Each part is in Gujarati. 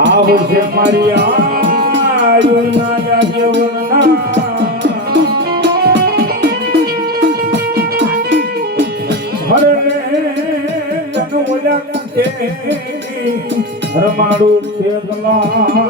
આવશે મારી આયુના જીવનના હરે તનુ ઓલા કે રમાડું છે ગલા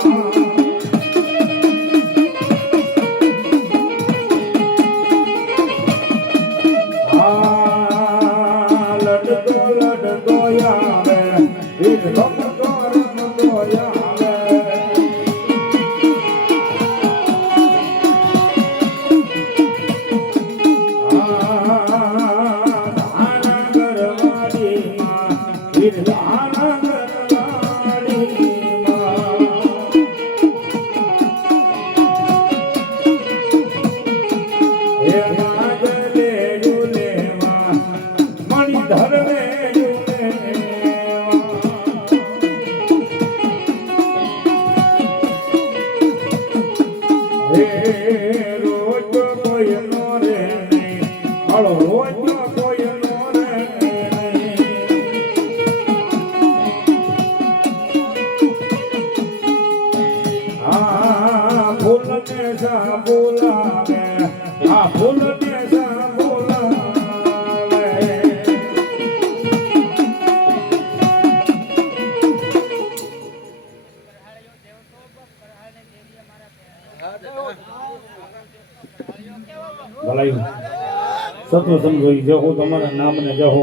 સત્વ સમજોઈ જે હું તમારા નામને જહો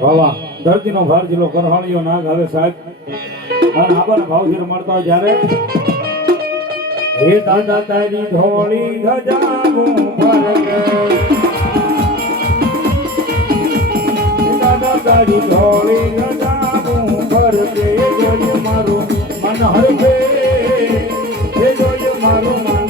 વાવા ધરતીનો ભાર જિલ્લો કરહાળીઓ નાગ આવે સાહેબ અને આબાના ભાવથી મળતા જ્યારે હે દાદા તારી ધોળી ધજાવું ફરકે દાદા તારી ધોળી ધજાવું ફરકે જોઈ મારું મન હરકે જોઈ મારું મન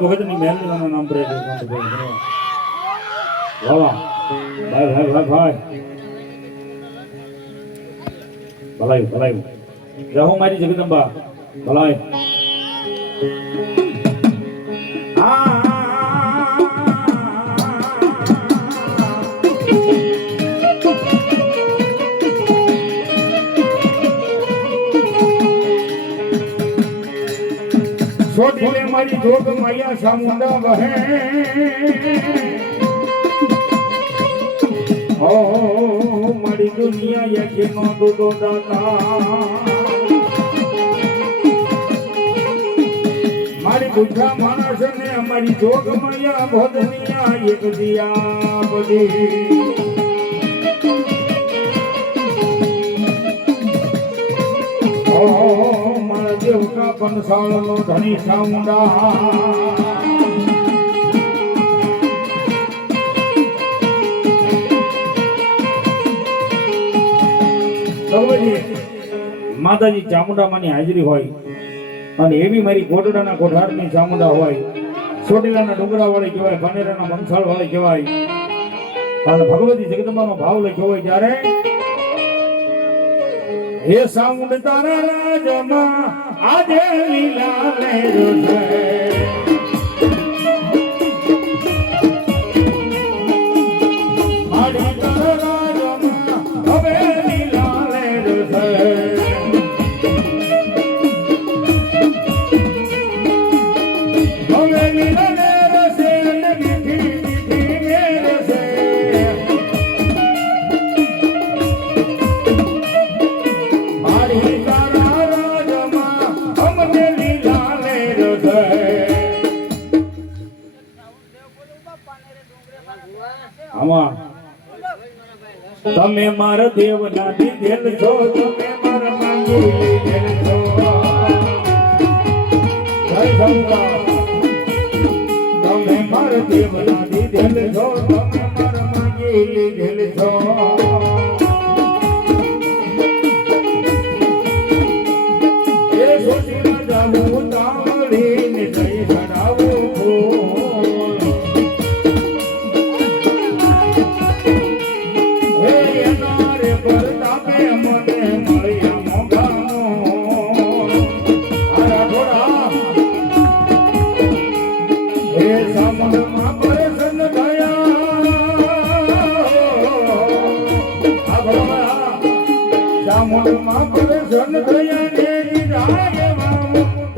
ભગત ની મહેલ નામ પર વાહ ભાઈ ભાઈ ભાઈ ભાઈ ભલાઈ ભલાઈ રહો મારી જગદંબા ભલાઈ છોડીને મારી જોગ માયા સામુંડા વહે ઓ મારી દુનિયા યકે નો દુદો દાતા મારી બુદ્ધા માણસ ને અમારી જોગ માયા ભોદનિયા એક દિયા બધી મારા દેવકા પનસાળનો ધણી સાઉંડા માતાજી ચામુંડામાંની હાજરી હોય અને એવી મારી કોટડાના કોઠારની ચામુંડા હોય ચોટીલાના ડુંગરા વાળી કહેવાય પાનેરાના બંસાળ વાળી કહેવાય અને ભગવતી જગદંબાનો ભાવ લખ્યો હોય ત્યારે હે સાઉન્ડ તારા રાજમાં આજે લીલા લહેરો છે મારી તારા રાજમાં હવે લીલા લહેરો છે હવે લીલા લહેરો છે ને મીઠી મીઠી મેર છે તમે મારા દેવના દીધેલ છો તમે મારા માંગી લીધેલ છો જય શંકર તમે મારા દેવના દીધેલ છો તમે મારા માંગી લીધેલ છો એ સોટીમાં જાવું તામળીને જઈ ચડાવું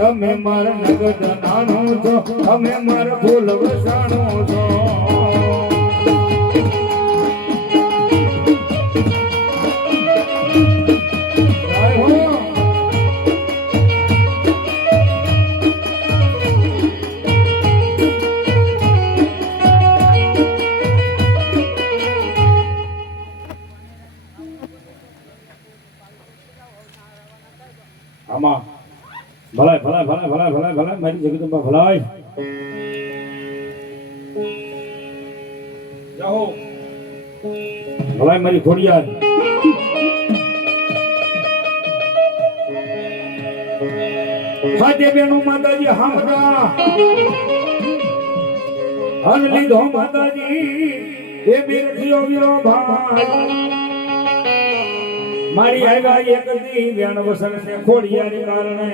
તમે મારા નગદ નાનો છો તમે મારા ફૂલ વસાણો છો આમાં ભલાય ભલાય ભલાય ભલાય ભલાય ભલાય મારી જગદંબા ભલાય જાઓ ભલાય મારી ખોડિયાર સાજે બેનું માતાજી હામડા હન લીધો માતાજી એ બેરથીઓ વ્યો ભાઈ મારી આવ્યા એક દી વેણ વસન ને ખોડિયારી કારણે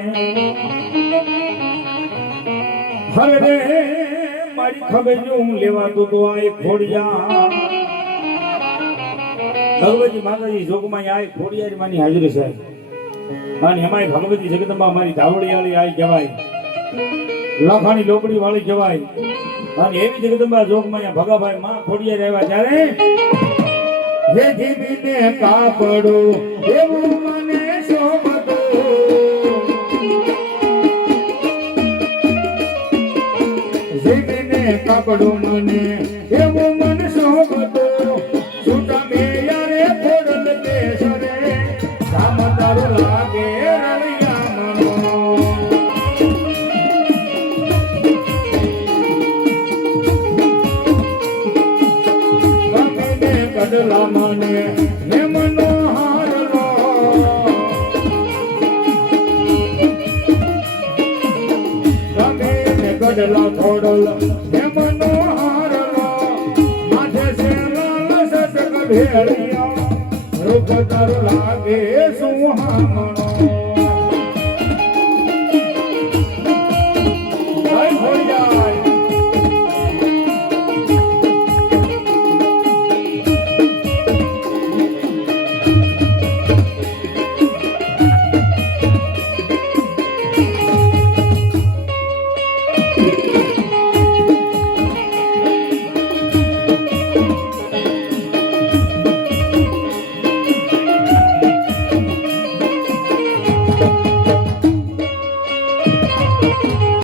હવે રે મારી ખબેજું લેવાતું તો આ ખોડિયા ભગવતી માતાજી જોગમાં આ ખોડિયારી માની હાજરી છે અને એમાંય ભગવતી જગદંબા મારી ધાવળી વાળી આ કહેવાય લાખાણી લોકડી વાળી કહેવાય અને એવી જગદંબા જોગમાં ભગાભાઈ માં ખોડિયારી આવ્યા ત્યારે હે જીવીને કાપડો એવું મને શોભતો જીવીને કાપડો મને એવું મન શોભતો છૂટા મેયારે ફોડલ કેસરે સામદાર લાગે રળિયા મનો કડલા મને હે મનોહર લો તમે કડલા થોડલ હે મનોહર લો માથે છે લાલ સટક ભેળિયા રૂપ તર લાગે સુહામણ